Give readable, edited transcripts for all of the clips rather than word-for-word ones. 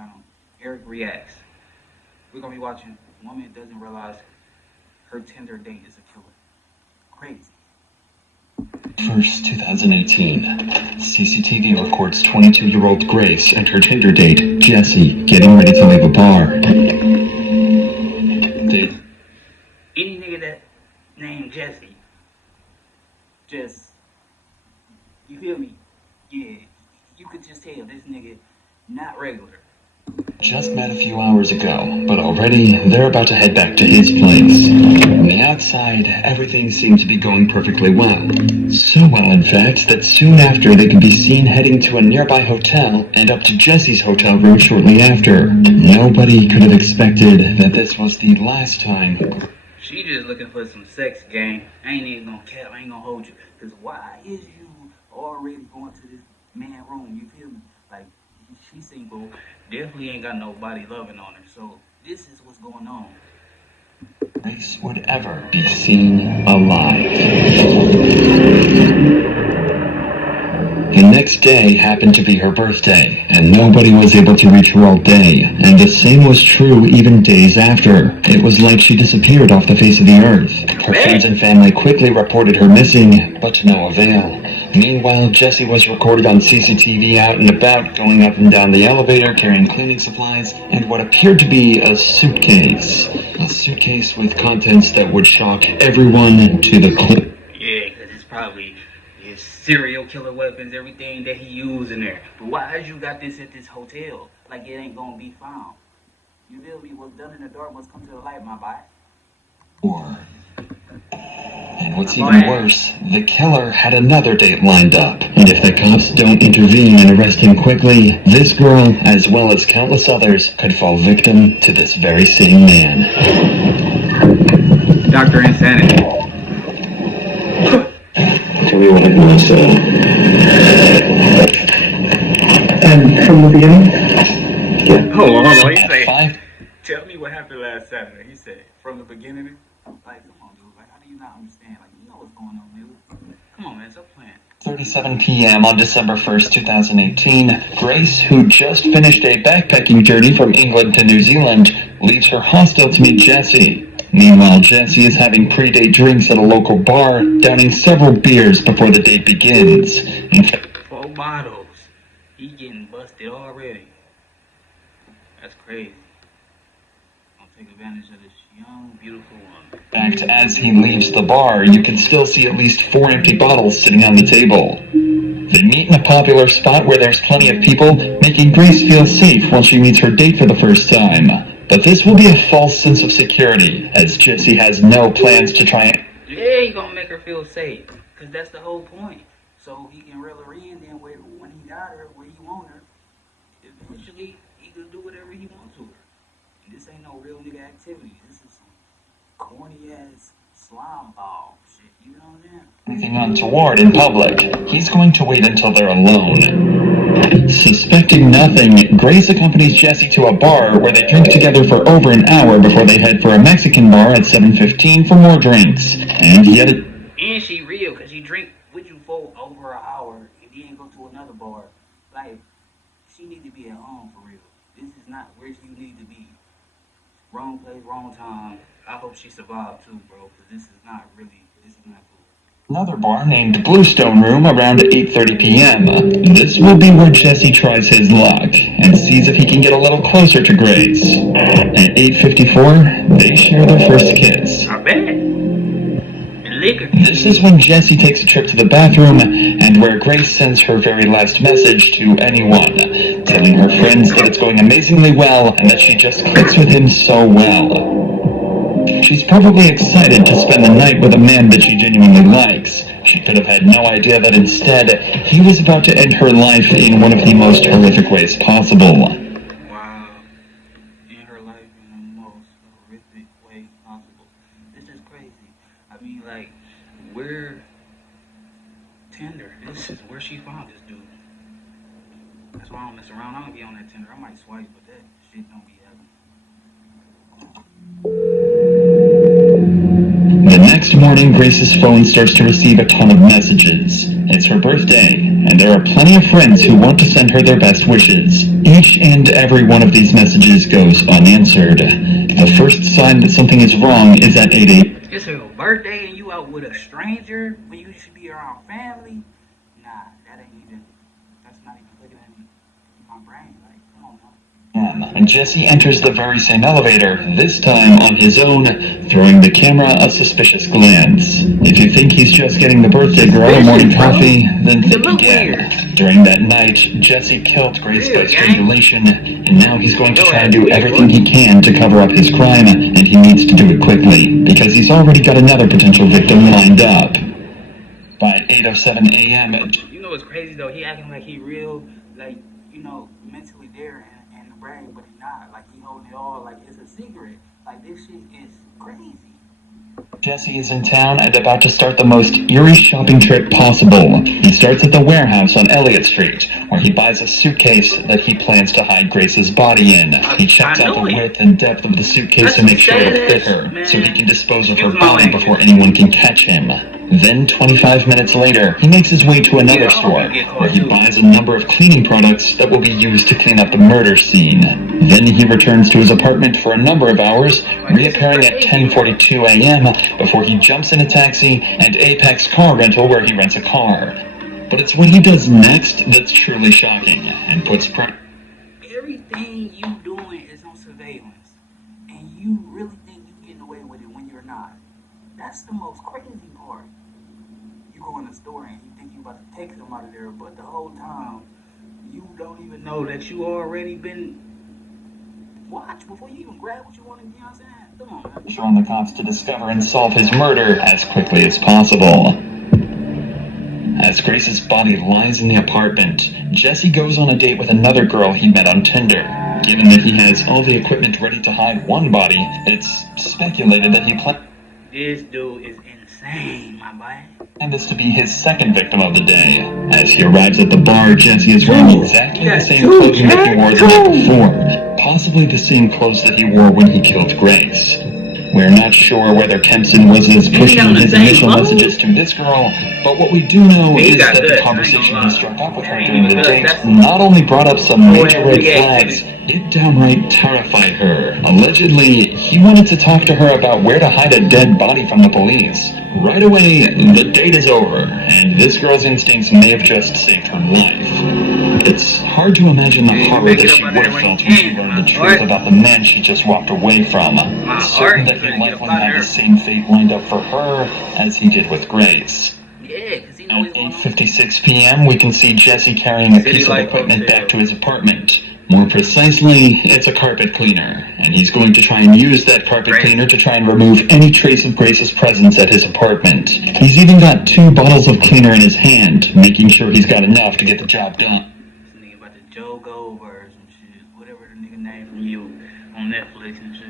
channel, Eric Reacts. We're gonna be watching woman doesn't realize her Tinder date is a killer. Crazy. 1st, 2018. CCTV records 22-year-old Grace and her Tinder date, Jesse, getting ready to leave a bar. Any nigga that named Jesse, you feel me? Yeah, you could just tell this nigga not regular. Just met a few hours ago, but already they're about to head back to his place. On the outside, everything seemed to be going perfectly well. So well, in fact, that soon after they could be seen heading to a nearby hotel and up to Jesse's hotel room shortly after. Nobody could have expected that this was the last time. She just looking for some sex, gang. I ain't even gonna cap, I ain't gonna hold you. Cause why is you already going to this man room? You feel me? Like, she's single, definitely ain't got nobody loving on her. So this is what's going on. Grace would ever be seen alive. The next day happened to be her birthday, and nobody was able to reach her all day, and the same was true even days after. It was like she disappeared off the face of the earth. Her friends and family quickly reported her missing, but to no avail. Meanwhile, Jesse was recorded on CCTV out and about, going up and down the elevator, carrying cleaning supplies, and what appeared to be a suitcase. A suitcase with contents that would shock everyone to the core. Yeah, because it's probably his serial killer weapons, everything that he used in there. But why you got this at this hotel? Like it ain't gonna be found. You feel me? What's done in the dark must come to the light, my boy. And what's even worse, the killer had another date lined up. And if the cops don't intervene and arrest him quickly, this girl, as well as countless others, could fall victim to this very same man. Dr. Insanity. Tell me what happened last And from the beginning? Yeah. Hold on. He said, tell me what happened last Saturday. He said, from the beginning? Like, come on, dude. Like, how do you not understand? Like, you know what's going on, dude. Come on, man. Stop playing. 3:37 p.m. on December 1st, 2018, Grace, who just finished a backpacking journey from England to New Zealand, leaves her hostel to meet Jesse. Meanwhile, Jesse is having pre-date drinks at a local bar, downing several beers before the date begins. 4 bottles. He getting busted already. That's crazy. Don't take advantage of this young, beautiful woman. In fact, as he leaves the bar, you can still see at least 4 empty bottles sitting on the table. They meet in a popular spot where there's plenty of people, making Grace feel safe while she meets her date for the first time. But this will be a false sense of security, as Jesse has no plans to try and... Yeah, he gonna make her feel safe, because that's the whole point. So he can reel her in, then when he got her, where he want her, eventually he can do whatever he wants to her. And this ain't no real nigga activity. This is some corny-ass slime ball shit, you know what I'm saying? Anything untoward in public. He's going to wait until they're alone. Suspecting nothing, Grace accompanies Jesse to a bar where they drink together for over an hour before they head for a Mexican bar at 7:15 for more drinks. And yet And she real, because she drink with you for over an hour and then go to another bar. Like, she need to be at home for real. This is not where you need to be. Wrong place, wrong time. I hope she survived too, bro, because this is not cool. another bar named Bluestone Room around 8:30 p.m. This will be where Jesse tries his luck and sees if he can get a little closer to Grace. At 8:54, they share their first kiss. I bet. This is when Jesse takes a trip to the bathroom and where Grace sends her very last message to anyone, telling her friends that it's going amazingly well and that she just clicks with him so well. She's probably excited to spend the night with a man that she genuinely likes. She could have had no idea that instead, he was about to end her life in one of the most horrific ways possible. Wow. End her life in the most horrific way possible. This is crazy. I mean, like, where Tinder, this is where she found this dude. That's why I don't mess around. I don't be on that Tinder. I might swipe, but that shit don't be happening. The next morning, Grace's phone starts to receive a ton of messages. It's her birthday, and there are plenty of friends who want to send her their best wishes. Each and every one of these messages goes unanswered. The first sign that something is wrong is at 8 a.m. It's her birthday and you out with a stranger when you should be around family. Nah, that ain't even. That's not even clicking in my brain. Like, come on now. Jesse enters the very same elevator, this time on his own, throwing the camera a suspicious glance. If you think he's just getting the birthday girl a morning coffee, then think again. During that night, Jesse killed Grace by strangulation, and now he's going to try and do everything he can to cover up his crime, and he needs to do it quickly, because he's already got another potential victim lined up. By 8:07 a.m. You know what's crazy though? He acting like he real, like, you know, mentally there in the brain, but he not. Like, he holding it all like it's a secret. Like, this shit is crazy. Jesse is in town and about to start the most eerie shopping trip possible. He starts at the warehouse on Elliott Street, where he buys a suitcase that he plans to hide Grace's body in. He checks out the width and depth of the suitcase to make sure it'll fit her, so he can dispose of her body before anyone can catch him. Then, 25 minutes later, he makes his way to another store, where he buys a number of cleaning products that will be used to clean up the murder scene. Then he returns to his apartment for a number of hours, reappearing at 10:42 a.m. before he jumps in a taxi and Apex Car Rental where he rents a car. But it's what he does next that's truly shocking, and puts everything you doing is on surveillance, and you really think you getting away with it when you're not. That's the most crazy part. You go in the store and you think you about to take them out of there, but the whole time you don't even know that you already been watched before you even grab what you want to. You know what I'm saying? Come on, man. Pressure on the cops to discover and solve his murder as quickly as possible. As Grace's body lies in the apartment, Jesse goes on a date with another girl he met on Tinder. Given that he has all the equipment ready to hide one body, it's speculated that he planned This dude is insane, my boy. this to be his second victim of the day. As he arrives at the bar, Jesse is wearing exactly the same clothing that he wore the night before, possibly the same clothes that he wore when he killed Grace. We're not sure whether Kempson was as pushing his initial messages to this girl, but what we do know is that the conversation he struck up with her during the date not only brought up some major red flags, it downright terrified her. Allegedly, he wanted to talk to her about where to hide a dead body from the police. Right away, the date is over, and this girl's instincts may have just saved her life. It's hard to imagine the horror that she would have felt when she learned the truth about the man she just walked away from. Certain that he likely had the same fate lined up for her as he did with Grace. At 8:56 p.m., we can see Jesse carrying a piece of equipment back to his apartment. More precisely, it's a carpet cleaner, and he's going to try and use that carpet cleaner to try and remove any trace of Grace's presence at his apartment. He's even got 2 bottles of cleaner in his hand, making sure he's got enough to get the job done. This nigga about the Joe Goldberg or some shit, whatever the nigga name from you on Netflix and shit.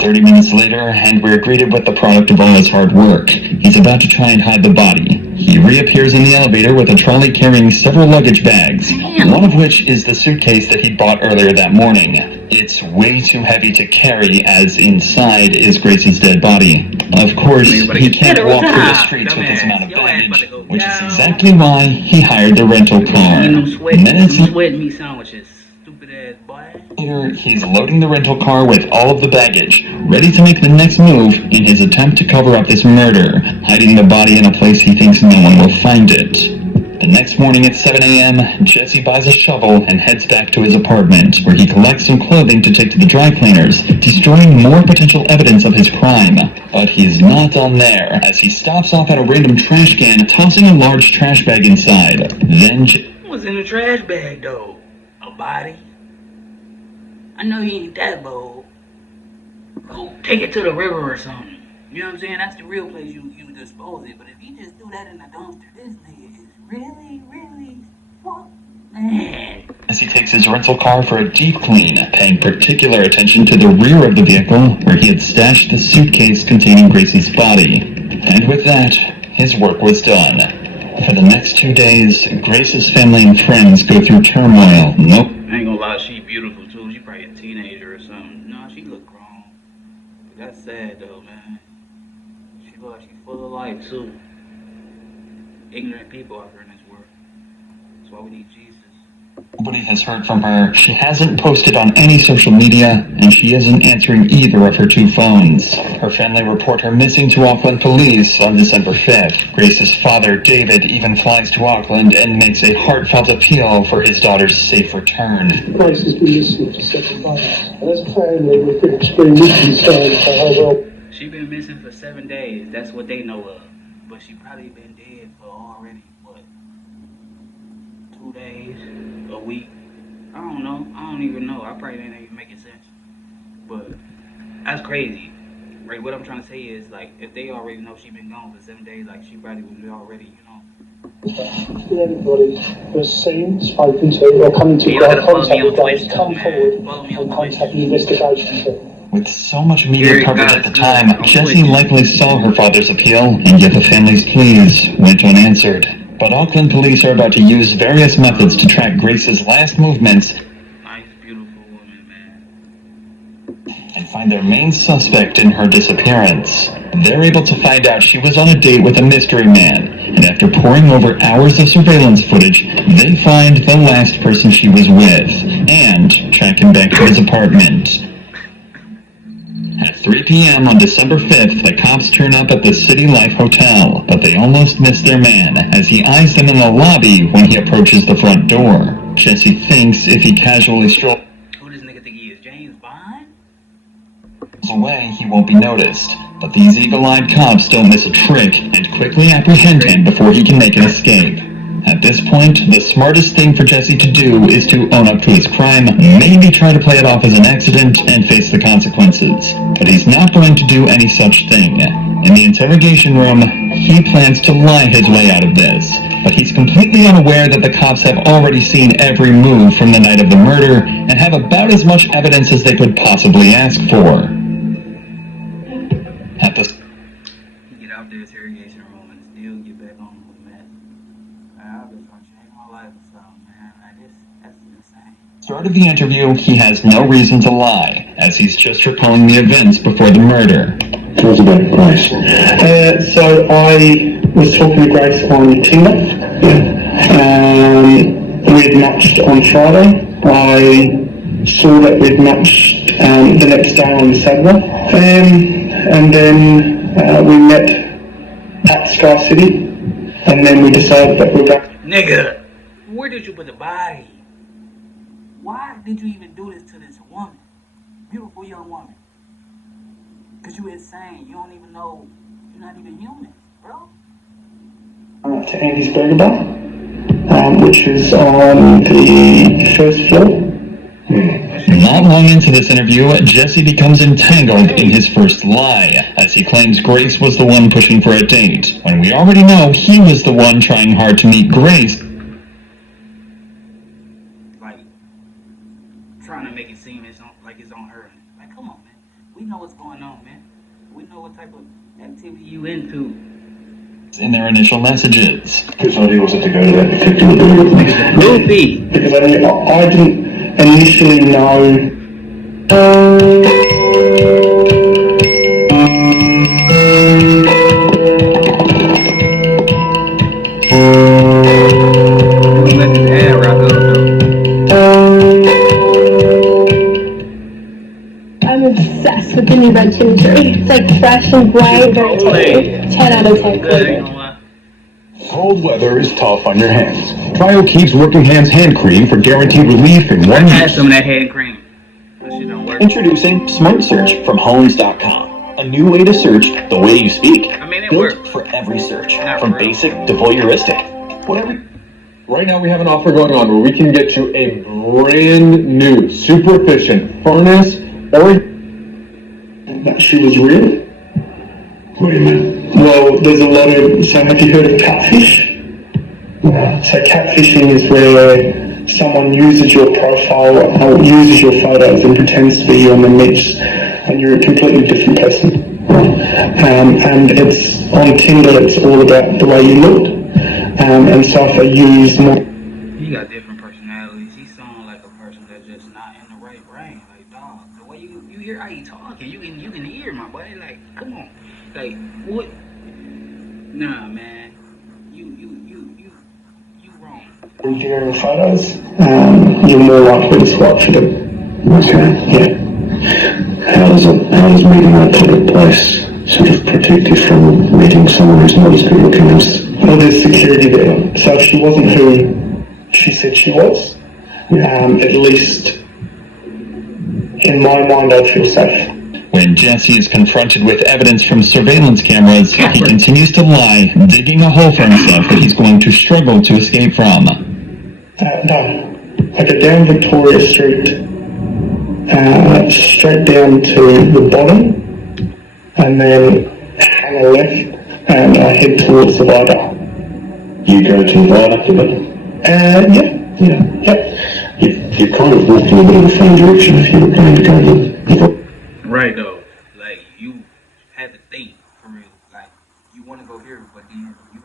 30 minutes later, and we're greeted with the product of all his hard work. He's about to try and hide the body. He reappears in the elevator with a trolley carrying several luggage bags, one of which is the suitcase that he bought earlier that morning. It's way too heavy to carry, as inside is Grace's dead body. Of course, he can't walk through the streets with this amount of baggage, which is exactly why he hired the rental car. Minutes sweat meat sandwiches, stupid ass boy. Later, he's loading the rental car with all of the baggage, ready to make the next move in his attempt to cover up this murder, hiding the body in a place he thinks no one will find it. The next morning at 7 a.m., Jesse buys a shovel and heads back to his apartment, where he collects some clothing to take to the dry cleaners, destroying more potential evidence of his crime. But he's not done there, as he stops off at a random trash can, tossing a large trash bag inside. Then What's in the trash bag, though? A body? I know he ain't that bold. Go take it to the river or something. You know what I'm saying? That's the real place you dispose it. But if you just do that in the dumpster, this nigga is really fuck, man. As he takes his rental car for a deep clean, paying particular attention to the rear of the vehicle where he had stashed the suitcase containing Grace's body. And with that, his work was done. For the next 2 days, Grace's family and friends go through turmoil. Nope. I ain't gonna lie, she beautiful too. She probably a teenager or something. No, she look grown. But that's sad though, man. She look like she's full of life too. Ignorant people out here in this world. That's why we need Jesus. Nobody has heard from her. She hasn't posted on any social media, and she isn't answering either of her two phones. Her family report her missing to Auckland police on December 5th. Grace's father, David, even flies to Auckland and makes a heartfelt appeal for his daughter's safe return. Grace has been missing for 7 days, and as a family, we've been extremely concerned for her well. She been missing for 7 days. That's what they know of. But she probably been dead for already, what, 2 days, a week? I don't know. I don't even know. I probably didn't even make sense. But that's crazy. Right? What I'm trying to say is, like, if they already know she been gone for 7 days, like, she probably was already, you know. Anybody who's seen, spoken to, or come into contact with Grace, come forward and contact the investigation team. With so much media coverage at the time, Jessie likely saw her father's appeal, and yet the family's pleas went unanswered. But Auckland police are about to use various methods to track Grace's last movements Nice, beautiful woman, man. and find their main suspect in her disappearance. They're able to find out she was on a date with a mystery man, and after poring over hours of surveillance footage, they find the last person she was with, and track him back to his apartment. At 3 p.m. on December 5th, the cops turn up at the City Life Hotel, but they almost miss their man as he eyes them in the lobby when he approaches the front door. Jessie thinks if he casually strolls Who this nigga think he is? James Bond? away, he won't be noticed. But these eagle-eyed cops don't miss a trick and quickly apprehend him before he can make an escape. At this point, the smartest thing for Jessie to do is to own up to his crime, maybe try to play it off as an accident and face the consequences. But he's not going to do any such thing. In the interrogation room, he plans to lie his way out of this, but he's completely unaware that the cops have already seen every move from the night of the murder and have about as much evidence as they could possibly ask for. At the Get out the interrogation room and still get back on with the mess. I've been trying to change my life or something, man. Like, that's insane. start of the interview, he has no reason to lie, as he's just recalling the events before the murder. Tell us about Grace. So I was talking to Grace on Tinder. We had matched on Friday. I saw that we'd matched the next day on Saturday. And then we met at Sky City. And then we decided that we're going. Nigga, where did you put the body? Why did you even do this to this woman? Beautiful young woman. Because you insane. You don't even know. You're not even human, bro. To Andy's Burger Bar, which is on the first floor. Not long into this interview, Jessie becomes entangled in his first lie, as he claims Grace was the one pushing for a date, when we already know he was the one trying hard to meet Grace. Like, trying to make it seem like it's on her. Like, come on, man. We know what's going on, man. We know what type of activity you into. In their initial messages. Whose idea was it to go to that particular building with me? Goofy. Because I didn't initially know. Let this ad rock up, though. I'm obsessed with the new red chili curry. It's like fresh and bright, very tasty. 10 out of 10. Good, ain't gonna lie. Cold weather is tough on your hands. Try O'Keefe's Working Hands Hand Cream for guaranteed relief in 1 Had year. some of that hand cream. That shit don't work. Introducing Smart Search from Homes.com. A new way to search the way you speak. I mean, it Built worked. for every search, Not from really. basic to voyeuristic. Whatever. Right now we have an offer going on where we can get you a brand new, super efficient furnace or... That she was real. What do you mean? Well, there's a lot of. So have you heard of catfish? So catfishing is where someone uses your profile or uses your photos and pretends to be you and then meets, and you're a completely different person. And it's on Tinder. It's all about the way you look. And so if they use more. He got different personalities. He sounds like a person that's just not in the right brain. Like, dog, the way you hear how he talking, you can hear, my boy. Like, come on. Like, what? Nah, man. You wrong. viewing photos, you're more likely to swipe for them. Okay. Yeah. How does meeting that public place sort of protect you from meeting someone who's not as good looking as... Well, there's security there. So if she wasn't who she said she was, at least in my mind, I'd feel safe. When Jesse is confronted with evidence from surveillance cameras, he continues to lie, digging a hole for himself that he's going to struggle to escape from. No. I go down Victoria Street, straight down to the bottom, and then hang a left, and I head towards the viaduct. You go to the viaduct again? Yeah. You're kind of walking a bit in the same direction if you were planning to go to... Right though, like you had to think for real. Like you want to go here, but then you